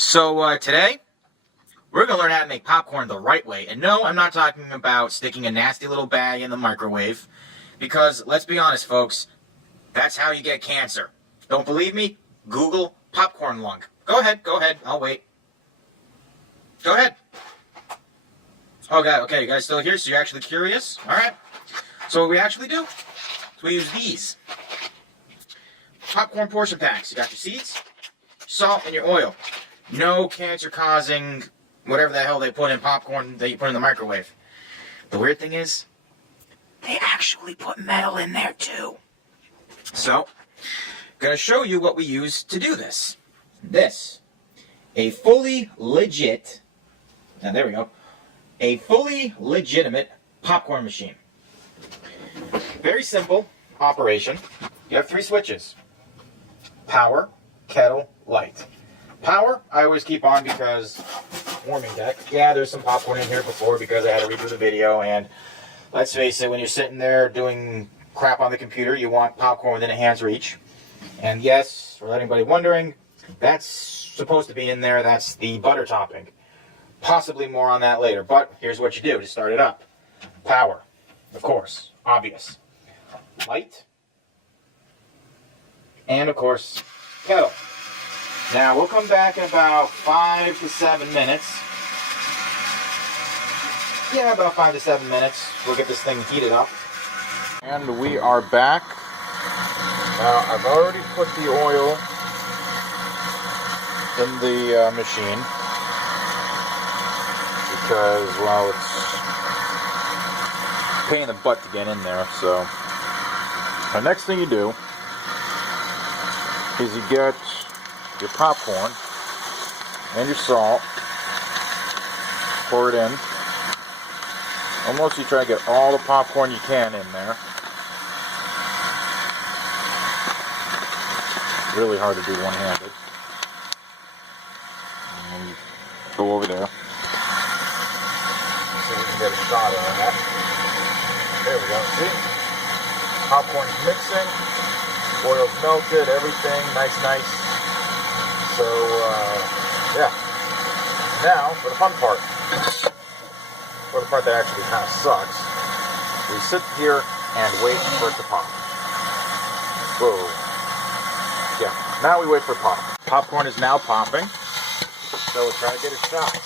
So today, we're going to learn how to make popcorn the right way. And no, I'm not talking about sticking a nasty little bag in the microwave. Because, let's be honest, folks, that's how you get cancer. Don't believe me? Google popcorn lung. Go ahead, I'll wait. Go ahead. Okay, you guys still here? So you're actually curious? Alright. So what we actually do is we use these popcorn portion packs. You got your seeds, salt, and your oil. No cancer-causing, whatever the hell they put in popcorn that you put in the microwave. The weird thing is, they actually put metal in there too. So, gonna show you what we use to do this. A fully legit, now there we go, a fully legitimate popcorn machine. Very simple operation. You have 3 switches. Power, kettle, light. Power, I always keep on because warming deck. Yeah, there's some popcorn in here before because I had to redo the video, and let's face it, when you're sitting there doing crap on the computer, you want popcorn within a hand's reach. And yes, for anybody wondering, that's supposed to be in there. That's the butter topping. Possibly more on that later, but here's what you do to start it up. Power, of course, obvious. Light, and of course, kettle. Now, we'll come back in about 5 to 7 minutes. Yeah, about 5 to 7 minutes. We'll get this thing heated up. And we are back. Now, I've already put the oil in the machine because, well, it's a pain in the butt to get in there. So, the next thing you do is you get your popcorn and your salt, pour it in. Almost you try to get all the popcorn you can in there. Really hard to do one-handed. And you go over there. So we can get a shot of that. There we go. See? Popcorn's mixing. Oil's melted. Everything nice. So, yeah. Now, for the fun part. For the part that actually kind of sucks. We sit here and wait for it to pop. Whoa. Yeah, now we wait for pop. Popcorn is now popping. So we'll try to get a shot.